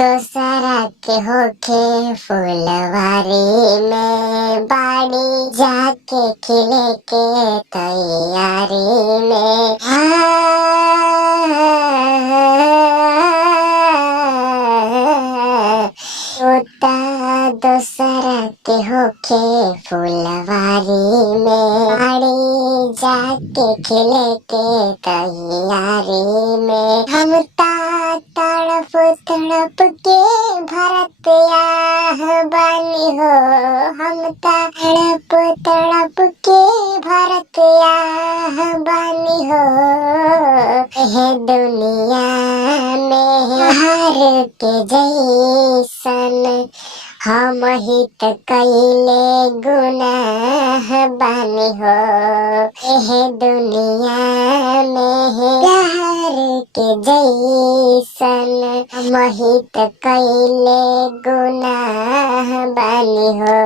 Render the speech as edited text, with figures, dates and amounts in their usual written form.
दोसरा के होखे फुलवारी में बाड़ी जाके खिले के तैयारी में तोता दोसरा के होखे फुलवारी में बाड़ी जाके खिले के तैयारी में हम तड़प तड़प के भरतिया बानी हो। हम तड़प तड़प के भरतिया बानी हो। यह दुनिया में हर के जैसन हम ही त कइले गुनाह बानी हो। यह दुनिया में प्यार के जैसन हम ही त कइले गुनाह बानी हो।